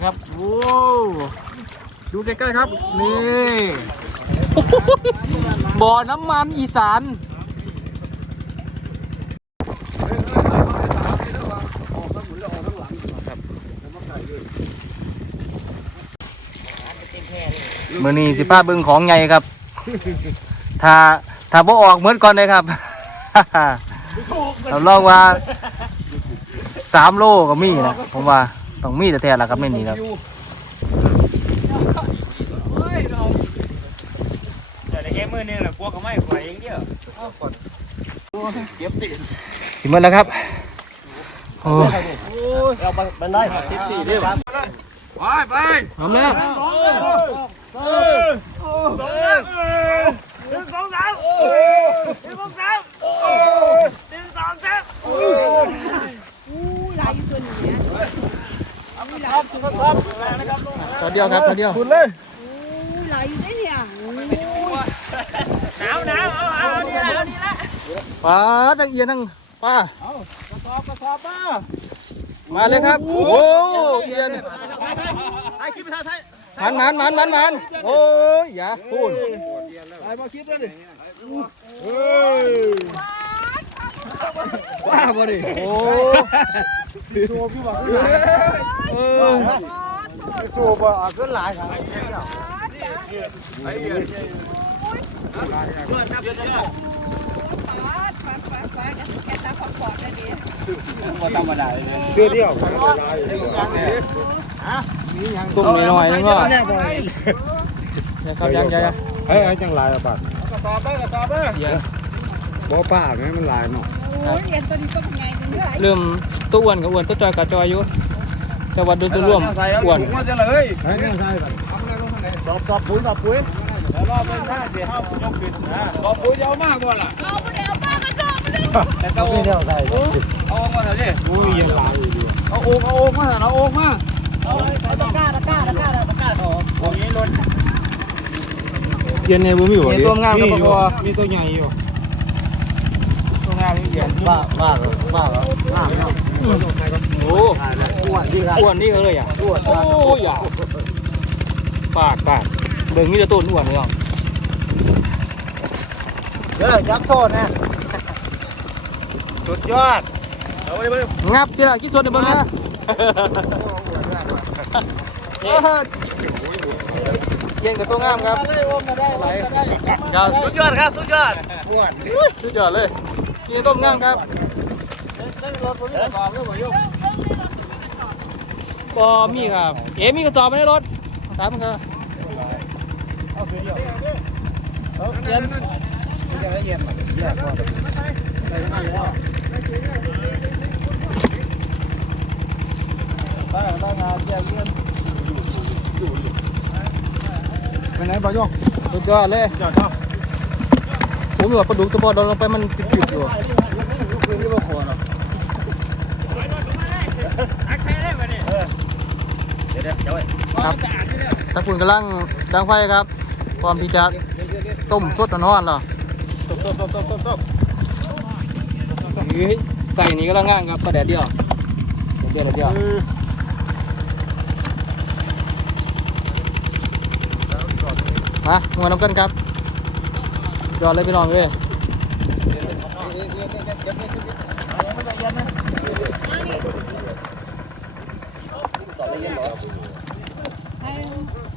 นะครับโอ้ดูใกล้ๆครับ นี่บ่อน้ำมันอีสานมือนี้สิพาเบิ่งของใหญ่ครับ ถ้าถ้าบ่ออกเหมือนก่อนเลยครับเราลองว่าสามโลก็มีนะผมว่า ต้องมีแต่แท้ๆละครับในนี้ครับแต่ในเกมมือนี่แหละกลัวเขาไม่ไหวอย่างเดียวสิหมดแล้วครับโอ้เราบันไดสิบสี่เดียวไปไปพร้อมแล้วหนึ่งสองสามหนึ่งสองสามหนึ่งสองสาม ลายอยู่ตัวนี้นะ ตัวเดียวครับตัวเดียวคุณเลยอู้ลายอยู่ได้เนี่ยอู้หนาวหนาวเอาเอานี่ละเอานี่ละปลาตั้งเอียนตั้งปลาสอบกระสอบมามาเลยครับ โอ้เอียนถ่ายคลิปถ่ายถ่ายมันมันมันมันมันโอ้ยอย่าพูดถ่ายมาคลิปเลยดิ ว้าบ่ดิโอ้ตัวพี่บอกเออตัวบ่ขึ้นหลายครับธรรมดาเลยเชื่อเดียวตุ้มหน่อยๆนึงก็เนี่ยบ่อย่าครับยังยังเฮ้ยไอ้จังลายอะบัดกระสอบไปกระสอบไปเอียนบ่ป้าแม่มันลายเนาะ อ้ยเรียนตัวนี้ก็เป็นไงเป็นเรื่องเริ่มตัวอ้วนกับอ้วนตัวจอยกับจอยอยู่แต่ว่าโดยตัวร่วมอ้วนมาจะเลยเฮ้ยเนี่ยใช่บัดสอบสอบปุ๋ยสอบปุ๋ยแล้วรอบเป็นห้าเสียห้ายกขึ้นนะสอบปุ๋ยเยอะมากกว่าล่ะเอาไปเดี๋ยวป้ามาจบเลยแต่ก็โอ่งเนี่ยใช่เอาโอ่งมาเถอะดิอุ้ยยังลายอยู่ดิเอาโอ่งเอาโอ่งมาเอาโอ่งมาตะกร้าตะกร้าตะกร้าตะกร้าต่อโอ่งนี้ล้นเย็นในบ่มีบ่เอียนตัวงามก็พอมีตัวใหญ่อยู่ ตัวงามนี่เอียนป้าป้าป้าก็งามเนาะโอ้อ้วนที่ไรอ้วนนี่เลยอะอ้วนโอ้ยอะปากปากเบิ่งมีแต่ต้นอ้วนเลยอะเด้อจับโทษนะสุดยอดเอาไปเลยงับทีละคิดสดเดี๋ยวเบิ่งนะเออเอียนกับตัวงามครับไหลยาวสุดยอดครับสุดยอดสุดยอดเลย เียต้มง่ามครับก็มีครับ เอ๋มีกระสอบไหมในรถตามมันก็นไปไหนบ่ยกสุดยอดเลยจอดเนาะ ผมอยู่ว่าปลาดุกตัวพอโดนลงไปมันปิดๆอยู่คืนนี้บ่พอเนาะครับตะคุณกำลังดังไฟครับ พร้อมที่จะต้มสดนอนๆเหรอตบตบตบตบตบตบเฮ้ยใส่นี่ก็ละง่างครับประเดี๋ยวเดียวเดี๋ยวเดียวมาหัวน้ำกันครับ ยอดเลยพี่น้องเลย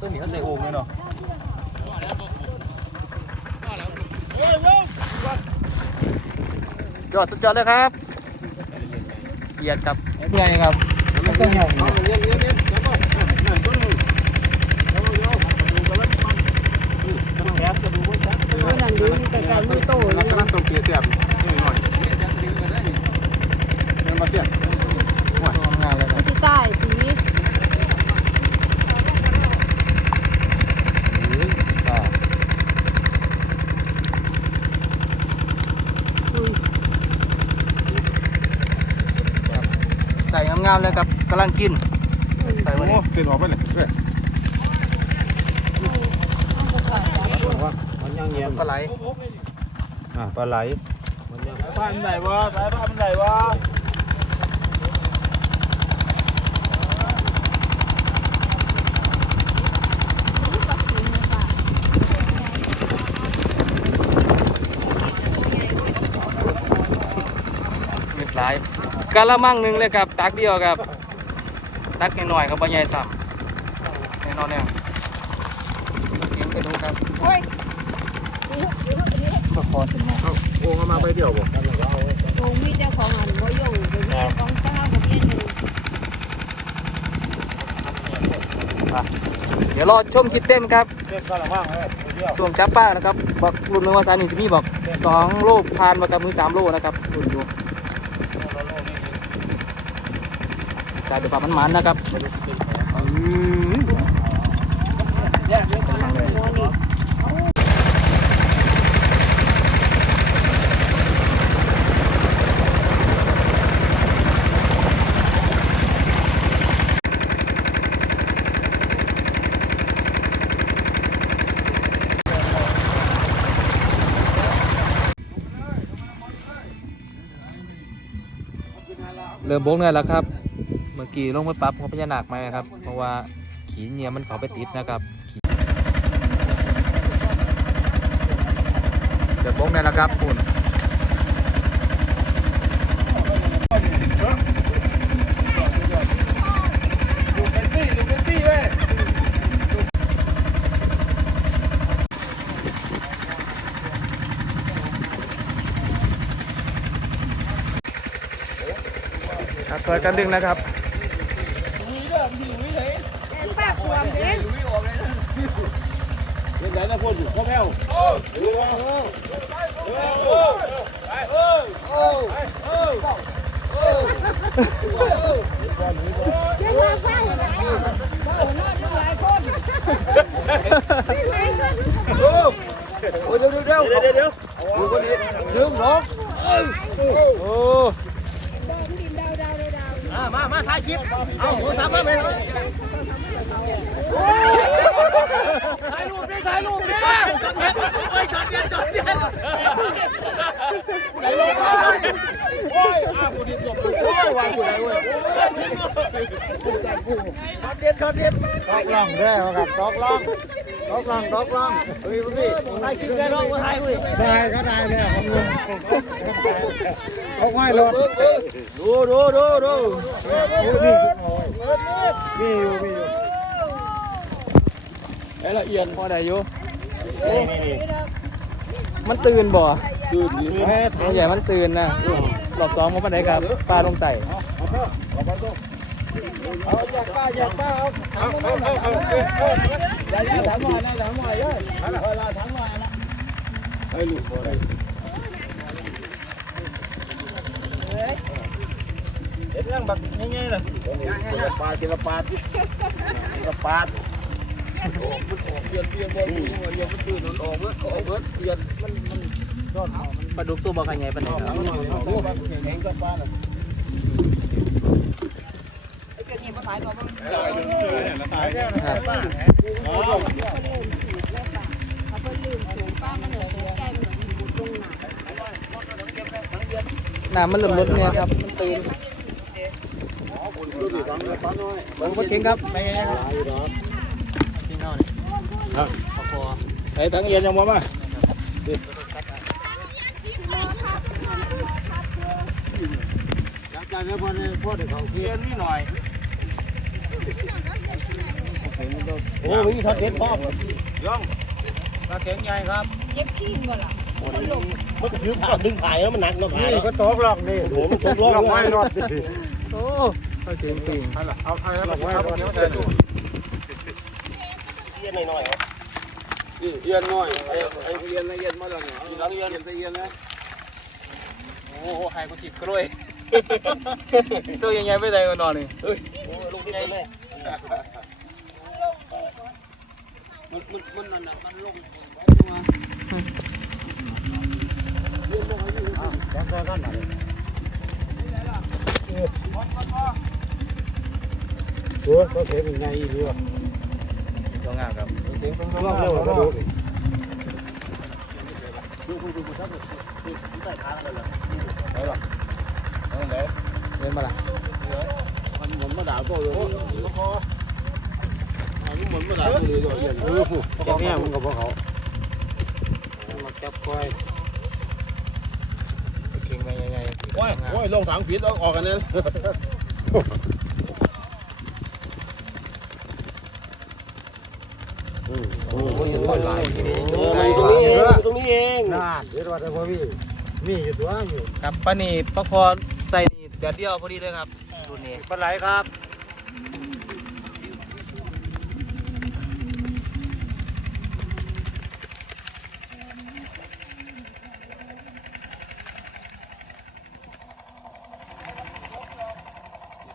ตัวนี้เขาใส่โอ่งเลยเนาะยอดสุดยอดเลยครับเกียดครับไงครับต้องใหญ่เนาะเย็นเย็นเย็นจับบ่นั่นตัวนึง โอ้ยนั่นดูแต่ไก่มือโต ลักษณะตัวเปี ยเสียบหน่อยเงินมาเสียบงานเลยครับมันะใต้ปีใส่งามๆเลยครับกำลังกิน ใส่วันโอ้นี้เปลี่ยนออกไปเลยเว้ยว่ามันยังเย็นปลาไหล ปลาไหลสายพันธุ์ไหนวะสายพันธุ์ไหนวะหลายกะละมังหนึ่งเลยครับ ตักเดียวครับ ตักนิหน่อยเขาบบ่ใหญ่ซ้ำ ก็พอถึงมาโอ้เขามาไปเดียวบ่โอ้มีเจ้าของอันบ่อยู่เดี๋ยวมีของเจ้ากับเมียหนึ่งเดี๋ยวรอชมคลิปเต็มครับเล่นก็ละว่างเลยเดียวช่วงจับป้านะครับบอกรุ่นเมื่อวานสานี่สิมีบอกสองโลผ่านมากับมือสามโลนะครับรุ่นดูกลายเป็นปลามันมันๆนะครับอืม เริ่มบกเนี่ยแล้วครับ เมื่อกี้ลงไปปรั๊บของพญานาคมาครับ เพราะว่าขีนเนี่ยมันเขาไปติดนะครับเริ่มบกเนี่ยแล้วครับคุณ ดูเป็นตี้ดูเป็นตี้เว้ย ครับ ช่วยกันดึงนะครับป้าควมเด้เล่นไหนนะพูดอยู่พ่อแม่วดูว่าเออเออเออไปเออเออเออ เจ้ามาฟังไหนโอ้นอนอยู่หลายคนที่ไหนก็ โอ้เดี๋ยวเดี๋ยวเดี๋ยวเดี๋ยวเดี๋ยวดูคนนี้หนึ่งสอง โอ้ ดินดาวดาวดาว มามายคลิปเอาโทรศัพท์มาไหมถ่ายรูปดิถ่ายรูปดิจดเย็นโอ้ยจดเย็นจดเย็นไหนลงมาโอ้ยอาบุดิบโอ้ยวางอยู่ไหนเว้ยผู้ใจผู้จดเย็นจอดเย็นตอกล่องได้ครับตอกล่องตอกล่องตอกล่องเฮ้ยพี่ถ่ายคลิปได้ร้องมาถ่ายเว้ยได้ก็ได้เนี่ยผมลงเขาไหว้รถ ดูดูดูดูนี่นี่อยู่นี่อยู่ไอ้ละเอียดพอได้อยู่นี่นี่มันตื่นบ่ตื่นดีแม่ตัวใหญ่มันตื่นนะหลอบสองมันปานใดครับปลาลงไต่เอาอยากป้าอยากป้าเอาเอาเอาเอาเอาอย่าอย่าถามหน่อยนะถามหน่อยเลยเวลาถามหน่อยนะให้ลูกพอได้ เห็นยังบักง่ายๆเลยกินละปากินละปากินละปาเปลี่ยนเปลี่ยนบอลเปลี่ยนเดียนมันตื่นมันออกเบิดออกเบิดเปลี่ยนมันมันปลาดุกตัวบ่ขยายปานใดครับเห็นก็ปาน่ะไอ้เกิดนี่มาขายตัวบ้างตายแล้วนะป้าอ๋อคนลืมถูกแล้วป่ะเขาเพิ่นลืมถูป้ามันเหลือตัวแก้มเหมือนบุดลงหนาน้ำมันเริ่มลดเนี่ยครับมันตื่น ผมก็เก่งครับไม่ไงครับตายอยู่หรอจริงเท่านี่ครับไอ้ทั้งเย็นยังบ่มาจับใจไว้พอเนี่ยพอเดี๋ยวเขาเขียนนิดหน่อยโอ้ยทอดเด็ดพ่อย่องปลาเข็งใหญ่ครับเย็บขี้บ่ล่ะมันก็ถือผ่าดึงผ่ายแล้วมันหนักเนาะนี่ก็ตกหลอกนี่โอ้โหมันตกหลอกไม่นอดดิโอ้เขาเก่งปิงเอาไทยแล้วบอกว่าเดี๋ยวจะดูเย็นหน่อยครับเย็นหน่อยไอ้ไอ้เย็นนะเย็นมาแล้วเนี่ยกินแล้วเย็นเย็นเย็นนะโอ้โหหายกูจิบกล้วยตัวใหญ่ๆไปไหนกันนอนนี่โอ้ลูกใหญ่เลยมันมันมันนั่นน่ะมันลงแซ่บๆกันหน่อยโอ้ก็ เข็งใหญ่ดีว่ะตัวงามครับเข็งต้องลอกเร็วกระดูกเล่นมาละมันหมุนมาด่าตัวเลยพอมันหมุนมาด่าตัวเลยเย็นเออแค่นี้มึงกับพวกเขามาจับควายเก่งไปยังไงควอ้ยโอ้ยลงถังผิดเอาออกกันเนี่ย โอ้ยหลายตรงนี้เองตรงนี้เองน่าเดี๋ยวว่าแต่พ่อพี่มีอยู่ตัวอยู่ครับปลานี่ปลาคอใส่นี่เดี๋ยวเดียวพอดีเลยครับรุ่นนี้ปลาไหลครับ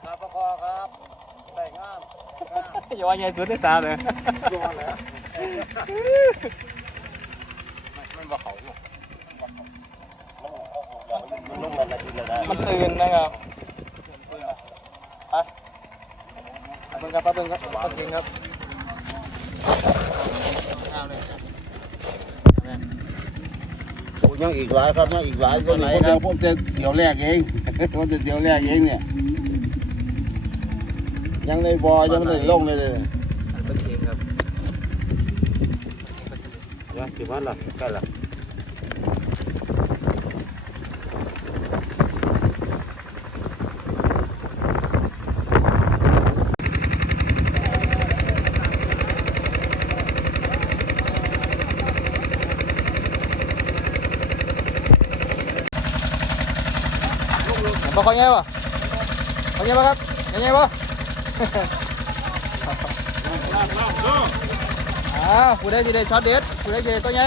ครับปะคอครับใส่งามอย่าว่าใหญ่สุดได้สามเลยยอดแล้ว มันบ่เขามันตื่นนะครับไปเบิ่งครับไปเบิ่งครับปลาเก่งครับยังอีกหลายครับยังอีกหลายคนนี้ผมจะผมจะเที่ยวแรกเองผมจะเที่ยวแรกเองเนี่ยยังในบอยังไม่ได้ลงเลยเลย ปลาเก่งครับ ยังสิบวันละใกล้ละปลาค อ่าผู้ใดที่ได้ช็อตเด็ดผู้ใดที่ได้ตัวใหญ่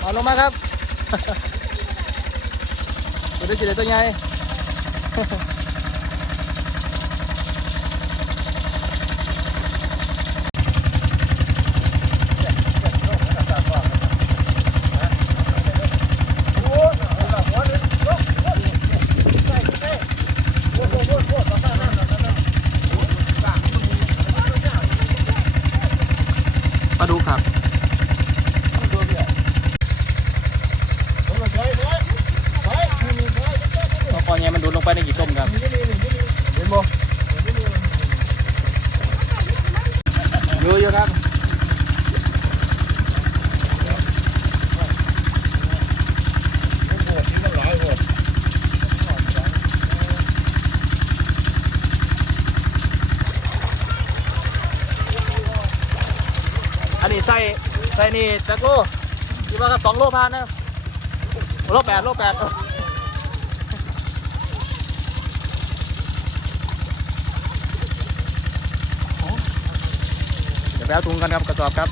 เอาลงมาครับผู้ใดที่ได้ตัวใหญ่ ปลาดุกครับปลาคอใหญ่มันดูดลง ไปในกี่ต้มครับเห็นบ่อยู่อยู่ครับอันนี้ใส่ใส่นี่จักโลคิดว่ากับสองโลพานนะโลแปดโลแปด เออเดี๋ยวไปเอาถุงกันครับกระสอบครับ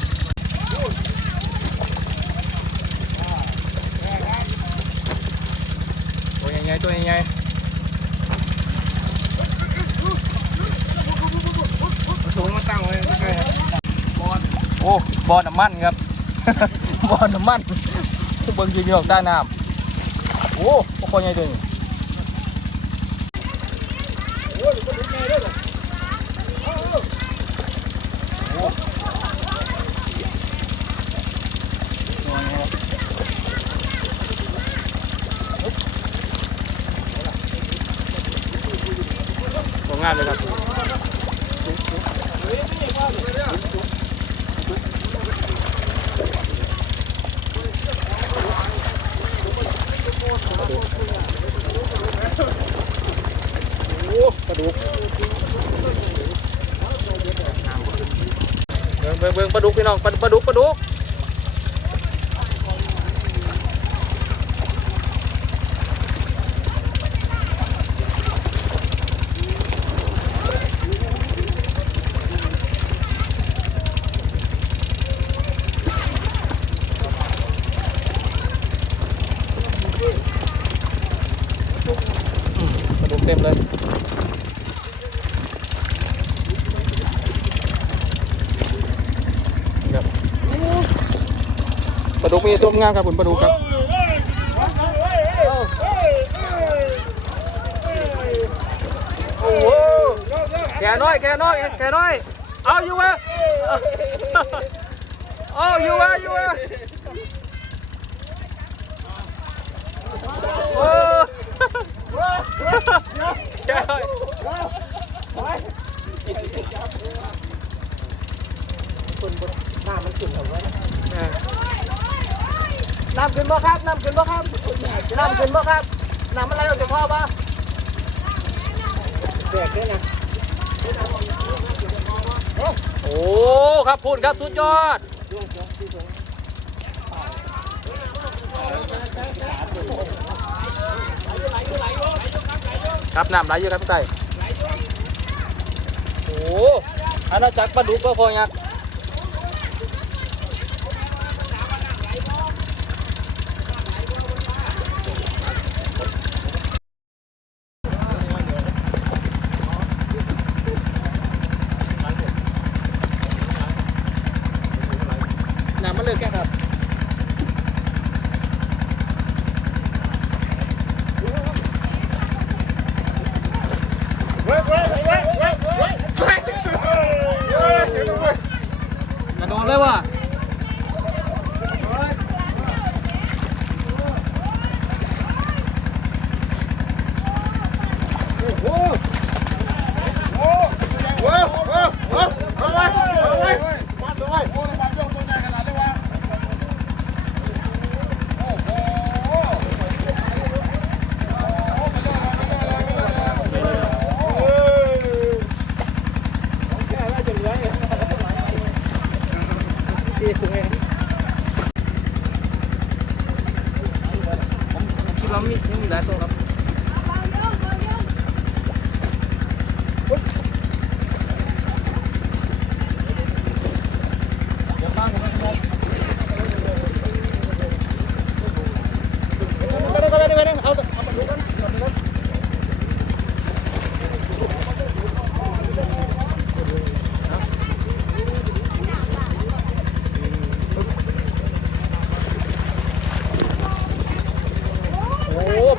ตัวใหญ่ๆตัวใหญ่ๆถุงมาตั้งไว้โอ้บ่อน้ำมันครับบ่อน้ำมันเบิ่งยิงออกใต้น้ำโอ้ปลาคอใหญ่ตัวนี้ เบิ่งเบิ่งเบิ่งปลาดุกพี่น้องปลาปลาดุกปลาดุกปลาดุกเต็มเลย ปลาดุกมีตัว งามครับผมปลาดุครับแกน้อยแกน้อยแกน้อยเอาอยู่วะเอาอยู่วะอยู่วะโอ้แกน้อยน้ นำขึ้นบ่ครับน้ำขึ้นบ่ครับน้ำขึ้นบ่ครับน้ำอะไรออกจากพ่อปะแจกได้นะโอ้ครับพูดครับสุดยอดครับน้ำไหลอยู่ครับพี่ไก่โอ้อาณาจักรปลาดุกก็พอยักษ์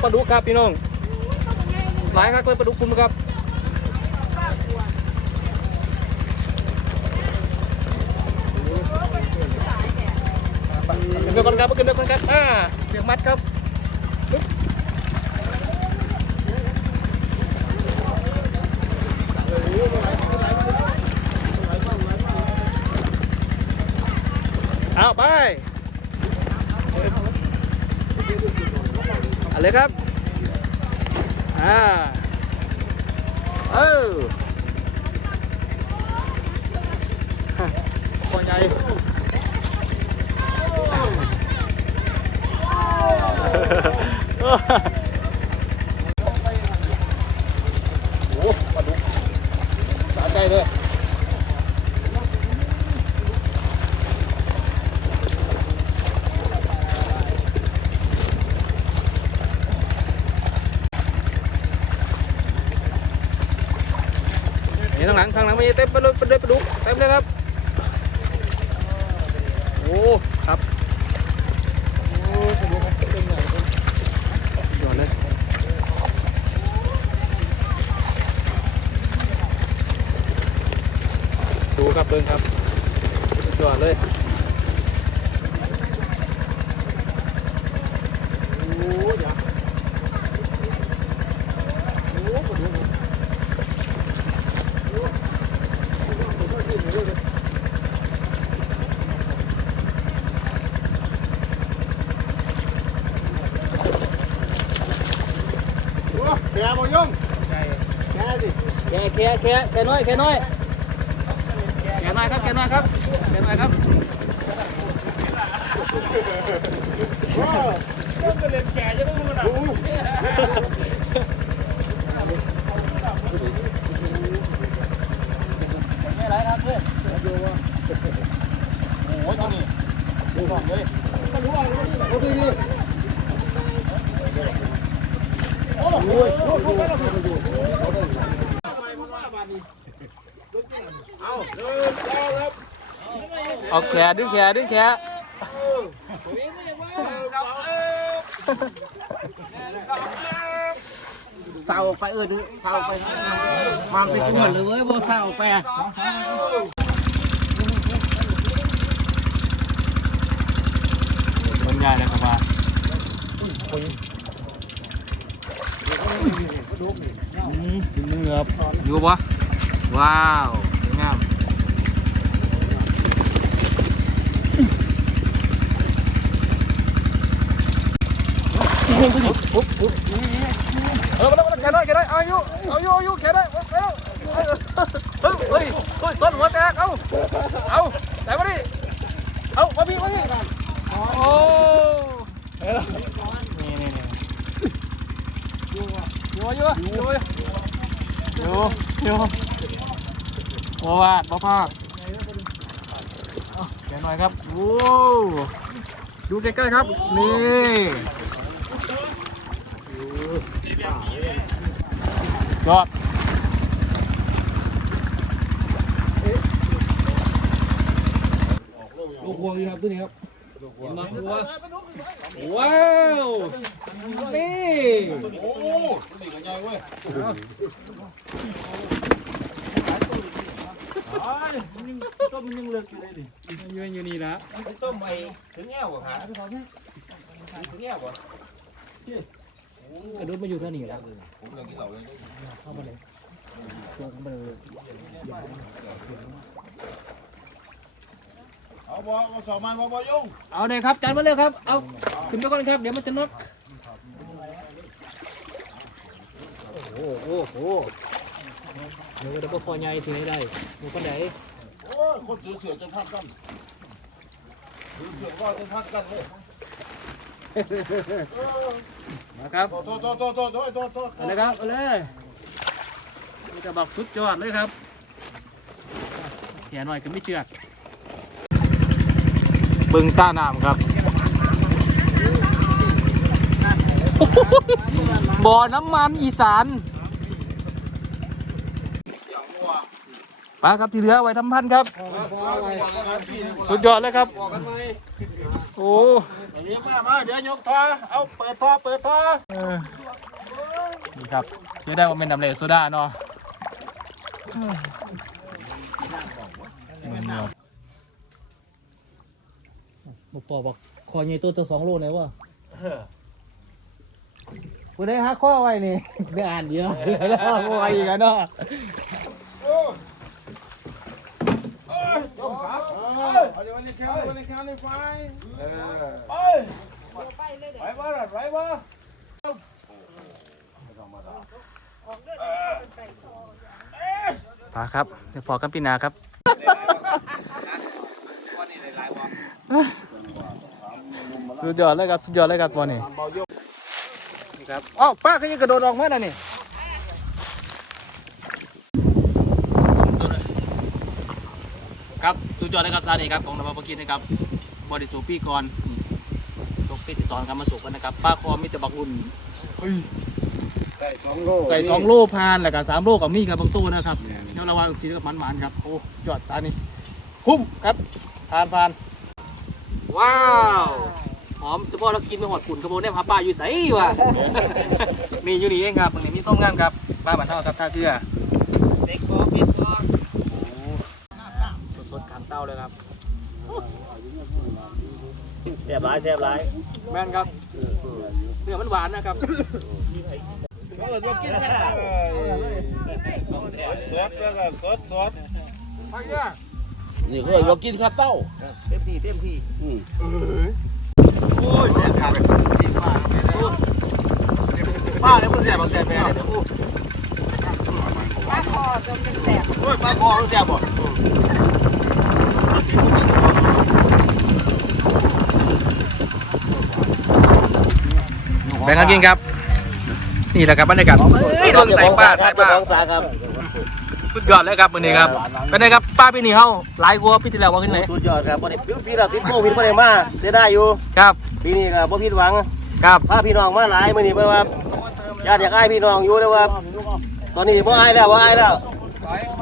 ปลาดุกครับพี่น้องหลายครับเลยปลาดุกคุณครับขึ้นเดี๋ยวก่อนครับขึ้นเดี๋ยวก่อนครับอ่าเสียงมัดครับเอาไปเอาเลยครับ อ่าเออคนใหญ่โอ้ปลาดุกสาใจเลยนี่ทางหลังทางหลังไม่ เต็มไปเลยเปเลยปลาดุกเต็มเลยครับ โอ้ครับโอ้ปลาดุกเต็มเลยยอดเลย ดูครับเบิ้งครับสุดยอดเลยแกบ่ยุ่งแกสิ แค่แค่แค่น้อยแค่น้อยแค่น้อยครับแค่น้อยครับแค่น้อยครับโอ้ยตัวนี้ดูก่อนเล ยโอ้ดีดีเอาแขนดึงแขนดึงแขนเศร้าไปเออดูเศร้าไปมาไปกวนเลยเว้ยบ่เศร้าไปอะมันใหญ่เลยครับว่าดึงเงือบอยู่ปะ ว้าวสวยงามโอ้งตัวนี้ปุ๊บปุ๊บเออมาแล้วมาแล้วแกได้แกได้เอาอยู่เอาอยู่เอาอยู่แกได้เอาแล้วเฮ้ยเฮ้ยเฮ้ยเฮ้ยส้นหัวแตกเอาเอาไหนมาดิเอามาพี่มาพี่โอ้นี่นี่นี่อยู่อยู่อยู่อยู่อยู่ บัววาดบัวพากเอาแกหน่อยครับโอ้ดูใกล้ๆครับ นี่ยอดลูกพวงนี่ครับตัวนี้ครับว้าว นี่ โอ้นี่ก็ใหญ่เว้ย ต้มมันยังเลิกอยู่เลยดิยืนอยู่นี่ละต้มไอ้ถึงแง่วหาถึงแง่วกระดุมมาอยู่เท่านี้แล้วผมเลยกินเหล้าเลยเข้ามาเลยชวนมาเลยเอาบ่เอาสองมันบ่บ่ยุ่งเอาเลยครับจานมาเลยครับ เอาขึ้นไปก่อนครับ เดี๋ยวมันจะนกโอ้โหโอ้เดี๋ยวเดี๋ยวก็คอใหญ่ถึงได้ดูคนไหนโอ้ยคนถือเสือจะพัดกันถือเสือว่าจะพัดกันเลยนะครับโทษโทษโทษโทษโทษโทษโทษเอาเลยครับเอาเลยนี่จะบอกสุดยอดเลยครับแขนหน่อยคือไม่เชือกบึงต้าน้ำครับบ่อน้ำมันอีสาน ปลาครับที่เหลือไว้ทำพันธุ์ครับ สุดยอดเลยครับ โอ้เดี๋ยวมามาเดี๋ยวยกท่อเอาเปิดท่อเปิดท่อนี่ครับซื้อได้ว่าเป็นน้ำเหลวโซดาเนาะบอกปอบอกคอใหญ่ตัวตัวสองโลไหนวะกูได้ฮักข้อไว้นี่ได้อ่านเดียวแล้วก็ไว้อีกแล้วเนาะ เอาเดี๋ยววันนี้แค่วันนี้แค่ในไฟเออไปบ่ล่ะไปบ่ปลาครับเดี๋ยวพอกันปีนาครับสุดยอดเลยครับสุดยอดเลยครับตัวนี้นี่ครับอ้าวป้าเขายังกระโดดออกมาแล้วนี่ครับสุด ยอดเลยครับซานี่ครับของนภาพกินนะครับบริสุทธิ์พี่กรนี่ตกที่ที่สอนกันมาสุกกันนะครับป้าคอมีแต่บักรุ่นใส่สองโลใส่สองโลพานแล้วก็สามโลกับมีกับบางตู้นะครับเดี๋ยวระวังสีกับมันมันๆครับโอ้ยอดซานี่คุ้มครับทานพานว้าวหอมเฉพาะเรากินไปหอดขุนกระโบนได้พาป้าอยู่ใสวะนี่อยู่นี่เองครับตรงนี้มีต้มงามครับป้าบันเท่าครับท่าเกลือเด็กคอปิดคอส แซ่บหลายแซ่บหลายแม่นครับเนื้อมันหวานนะครับเออว่ากินแค่สดแล้วก็สดสดนี่คือว่ากินข้าวเต้าเต็มที่เต็มที่อืมป้าเนี่ยมันแซ่บบ่แซ่บแม่เนี่ยโอ้ป้าคอจนเป็นแสบโอ้ยป้าคอมันแซ่บบ่ แบ่งกันกินครับ นี่แหละครับบรรยากาศเฮ้ยดวงใส่ป้าใส่ป้าสาครับสุดยอดเลยครับมื้อนี้ครับเป็นไงครับป้าพี่นี่เฮาหลายกว่าพี่ที่แล้วว่าขึ้นไหนสุดยอดครับบ่ได้พี่เราติดโควิดบ่ได้มาเสียดายอยู่ครับปีนี้ก็บ่ผิดหวังครับพาพี่น้องมาหลายมื้อนี้เพิ่นว่าญาติอยากอ้ายพี่น้องอยู่เลยว่า ตอนนี้บ่อ้ายแล้วบ่อ้ายแล้ว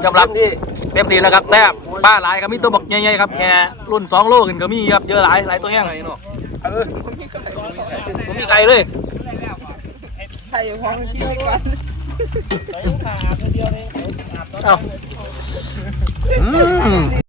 ยอมรับเต็ที่เต็มที่แล้วครับแซ่บป้าหลายครับมีตัวบอกใหญ่ๆครับแค่รุ่น2โลขึ้นก็มีครับเยอะหลายหลายตัวแห้งเลยเนาะเออผมมีไก่เลย ใส่ของที่ก่อนเอ้าอืม